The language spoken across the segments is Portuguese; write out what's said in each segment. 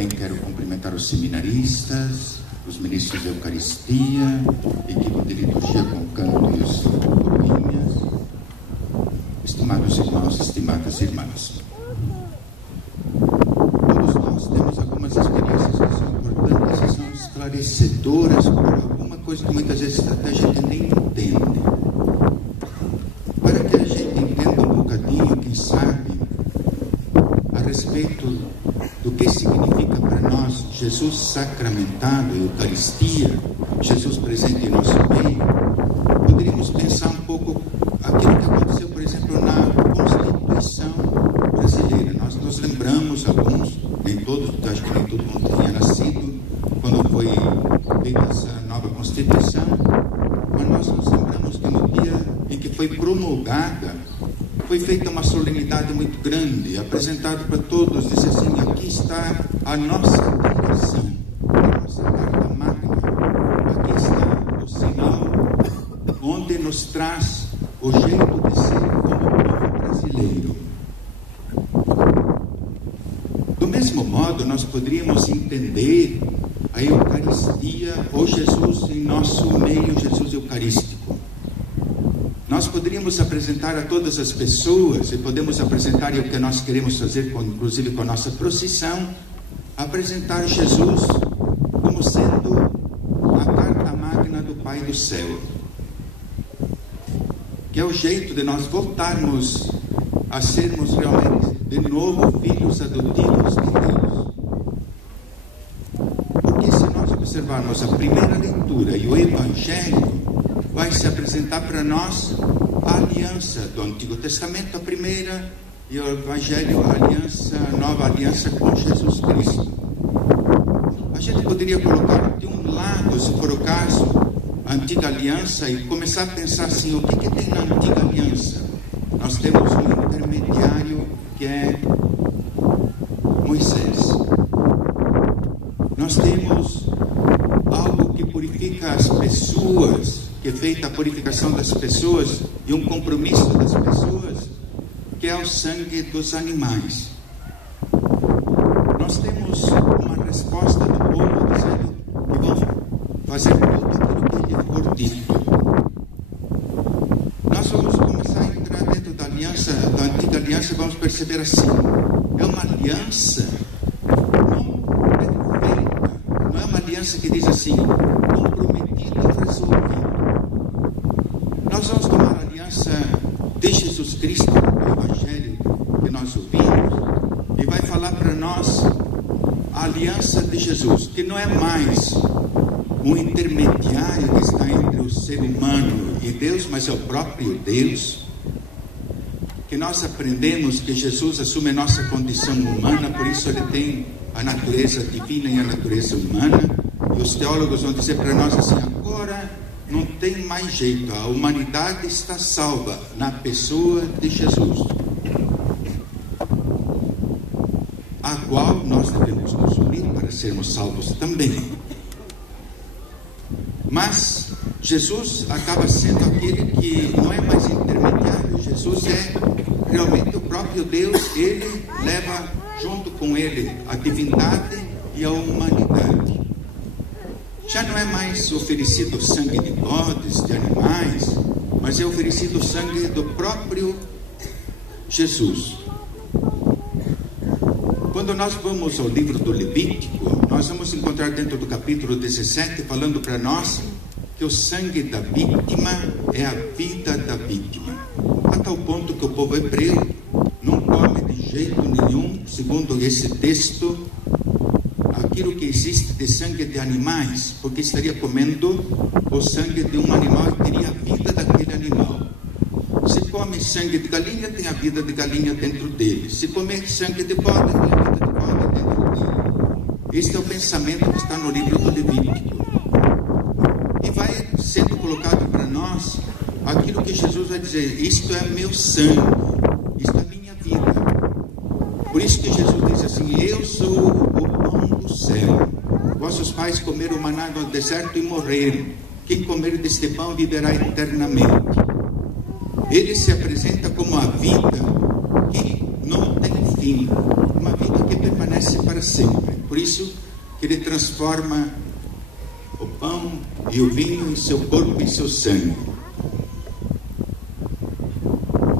também quero cumprimentar os seminaristas, os ministros da Eucaristia, equipe de liturgia com canto e os coroinhas, estimados irmãos, estimadas irmãs. Todos nós temos algumas experiências que são importantes e são esclarecedoras por alguma coisa que muitas vezes até a gente nem entende. Para que a gente entenda um bocadinho, quem sabe, a respeito do que significa para nós Jesus sacramentado, Eucaristia, Jesus presente em nosso meio, poderíamos pensar um pouco aquilo que aconteceu, por exemplo, na Constituição brasileira. Nós nos lembramos, alguns, nem todos, porque acho que nem todo mundo tinha nascido quando foi feita essa nova Constituição, mas nós nos lembramos que no dia em que foi promulgada, foi feita uma solenidade muito grande, apresentado para todos, disse assim: aqui está a nossa direção, a nossa carta magna, aqui está o sinal onde nos traz o jeito de ser como povo brasileiro. Do mesmo modo, nós poderíamos entender a Eucaristia, ou Jesus em nosso meio, Jesus Eucarístico. Nós poderíamos apresentar a todas as pessoas, e podemos apresentar, e é o que nós queremos fazer, inclusive com a nossa procissão, apresentar Jesus como sendo a carta magna do Pai do Céu, que é o jeito de nós voltarmos a sermos realmente, de novo, filhos adotivos de Deus. Porque se nós observarmos a primeira leitura e o Evangelho, vai se apresentar para nós a aliança do Antigo Testamento, a primeira, e o Evangelho, a aliança, a nova aliança com Jesus Cristo. A gente poderia colocar de um lado, se for o caso, a antiga aliança e começar a pensar assim: o que tem na antiga aliança? Nós temos um intermediário que é Moisés. Nós temos algo que purifica as pessoas, que é feita a purificação das pessoas e um compromisso das pessoas, que é o sangue dos animais. Nós temos uma resposta do povo dizendo que vão fazer tudo aquilo que lhe for dito. Nós vamos começar a entrar dentro da aliança, da antiga aliança, e vamos perceber assim: é uma aliança não perfeita, não é uma aliança que diz assim, comprometido, resolvido. Nós vamos tomar a aliança de Jesus Cristo, o Evangelho que nós ouvimos, e vai falar para nós a aliança de Jesus, que não é mais um intermediário que está entre o ser humano e Deus, mas é o próprio Deus. Que nós aprendemos que Jesus assume a nossa condição humana, por isso ele tem a natureza divina e a natureza humana, e os teólogos vão dizer para nós assim: agora não tem mais jeito, a humanidade está salva na pessoa de Jesus, a qual nós devemos nos unir para sermos salvos também. Mas Jesus acaba sendo aquele que não é mais intermediário. Jesus é realmente o próprio Deus. Ele leva junto com ele a divindade e a humanidade. Já não é mais oferecido o sangue de bodes, de animais, mas é oferecido o sangue do próprio Jesus. Quando nós vamos ao livro do Levítico, nós vamos encontrar dentro do capítulo 17, falando para nós que o sangue da vítima é a vida da vítima. A tal ponto que o povo hebreu não come de jeito nenhum, segundo esse texto, aquilo que existe de sangue de animais, porque estaria comendo o sangue de um animal e teria a vida daquele animal. Se come sangue de galinha, tem a vida de galinha dentro dele. Se comer sangue de bode, tem a vida de bode dentro dele. Este é o pensamento que está no livro do Levítico. E vai sendo colocado para nós aquilo que Jesus vai dizer: isto é meu sangue, isto é minha vida. Por isso que Jesus diz assim: eu sou o pão do céu. Vossos pais comeram o maná no deserto e morreram. Quem comer deste pão viverá eternamente. Ele se apresenta como a vida que não tem fim, uma vida que permanece para sempre. Por isso que ele transforma o pão e o vinho em seu corpo e seu sangue.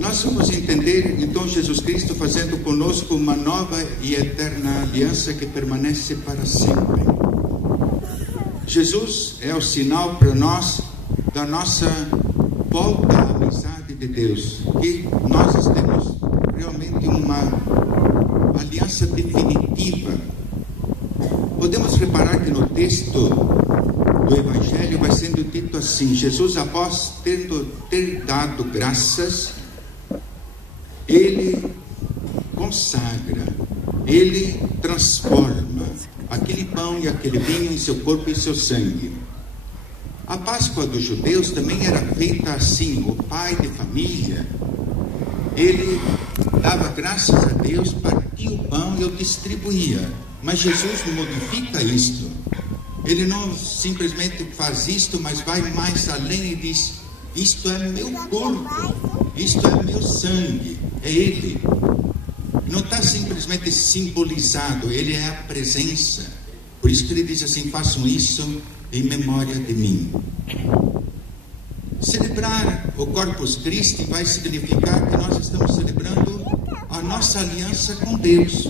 Nós vamos entender então Jesus Cristo fazendo conosco uma nova e eterna aliança que permanece para sempre. Jesus é o sinal para nós da nossa volta à amizade de Deus, que nós temos realmente uma aliança definitiva. Podemos reparar que no texto do Evangelho vai sendo dito assim: Jesus, após ter dado graças, ele consagra, ele transforma aquele pão e aquele vinho em seu corpo e seu sangue. A Páscoa dos judeus também era feita assim. O pai de família, ele dava graças a Deus, partia o pão e o distribuía. Mas Jesus modifica isto. Ele não simplesmente faz isto, mas vai mais além e diz: isto é meu corpo, isto é meu sangue, é Ele. Não está simplesmente simbolizado, Ele é a presença. Por isso que ele diz assim: façam isso em memória de mim. Celebrar o Corpus Christi vai significar que nós estamos celebrando a nossa aliança com Deus.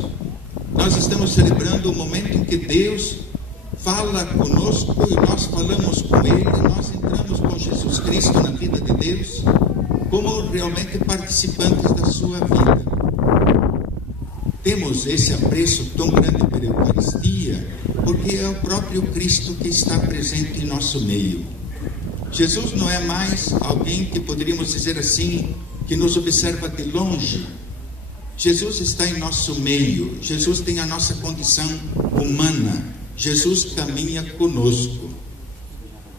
Nós estamos celebrando o momento em que Deus fala conosco e nós falamos com Ele. Nós entramos com Jesus Cristo na vida de Deus como realmente participantes da sua vida. Temos esse apreço tão grande pela Eucaristia, porque é o próprio Cristo que está presente em nosso meio. Jesus não é mais alguém que poderíamos dizer assim, que nos observa de longe. Jesus está em nosso meio. Jesus tem a nossa condição humana. Jesus caminha conosco.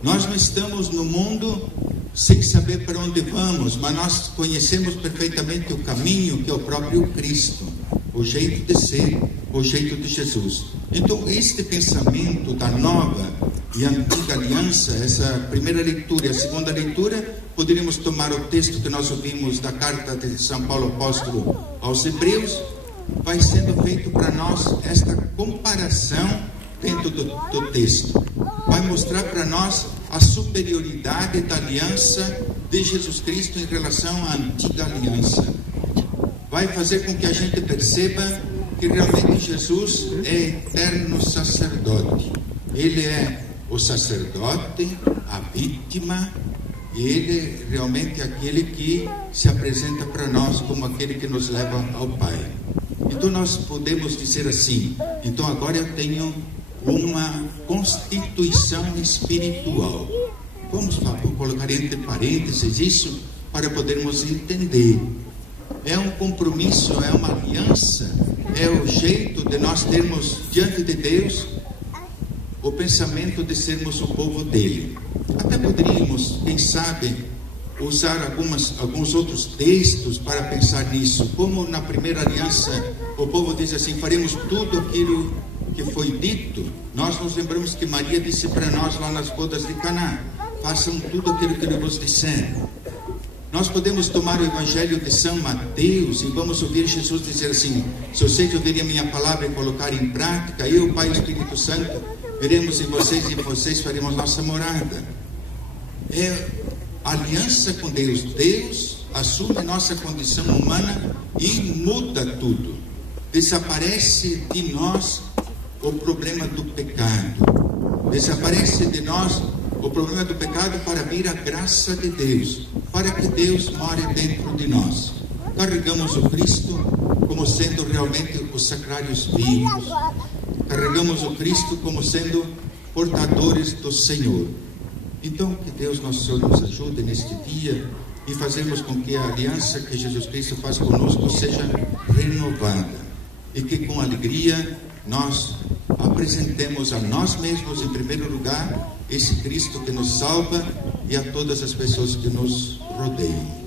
Nós não estamos no mundo sem saber para onde vamos, mas nós conhecemos perfeitamente o caminho, que é o próprio Cristo, o jeito de ser, o jeito de Jesus. Então, este pensamento da nova e antiga aliança, essa primeira leitura e a segunda leitura, poderíamos tomar o texto que nós ouvimos da carta de São Paulo Apóstolo aos Hebreus, vai sendo feito para nós esta comparação dentro do texto. Vai mostrar para nós a superioridade da aliança de Jesus Cristo em relação à antiga aliança. Vai fazer com que a gente perceba que realmente Jesus é eterno sacerdote. Ele é o sacerdote, a vítima, e ele realmente é aquele que se apresenta para nós como aquele que nos leva ao Pai. Então nós podemos dizer assim: então agora eu tenho uma constituição espiritual. Vamos colocar entre parênteses isso para podermos entender. É um compromisso, é uma aliança, é o jeito de nós termos diante de Deus o pensamento de sermos o povo dele. Até poderíamos, quem sabe, usar alguns outros textos para pensar nisso. Como na primeira aliança o povo diz assim: faremos tudo aquilo que foi dito. Nós nos lembramos que Maria disse para nós lá nas bodas de Caná: façam tudo aquilo que ele vos disser. Nós podemos tomar o Evangelho de São Mateus e vamos ouvir Jesus dizer assim: se vocês ouvirem a minha palavra e colocarem em prática, eu, o Pai e o Espírito Santo, veremos em vocês e vocês faremos nossa morada. É aliança com Deus. Deus assume nossa condição humana e muda tudo. Desaparece de nós o problema do pecado. Desaparece de nós o problema do pecado para vir a graça de Deus, para que Deus more dentro de nós. Carregamos o Cristo como sendo realmente os sacrários vivos. Carregamos o Cristo como sendo portadores do Senhor. Então, que Deus nosso Senhor nos ajude neste dia e fazermos com que a aliança que Jesus Cristo faz conosco seja renovada. E que com alegria nós apresentemos a nós mesmos, em primeiro lugar, esse Cristo que nos salva e a todas as pessoas que nos rodeiam.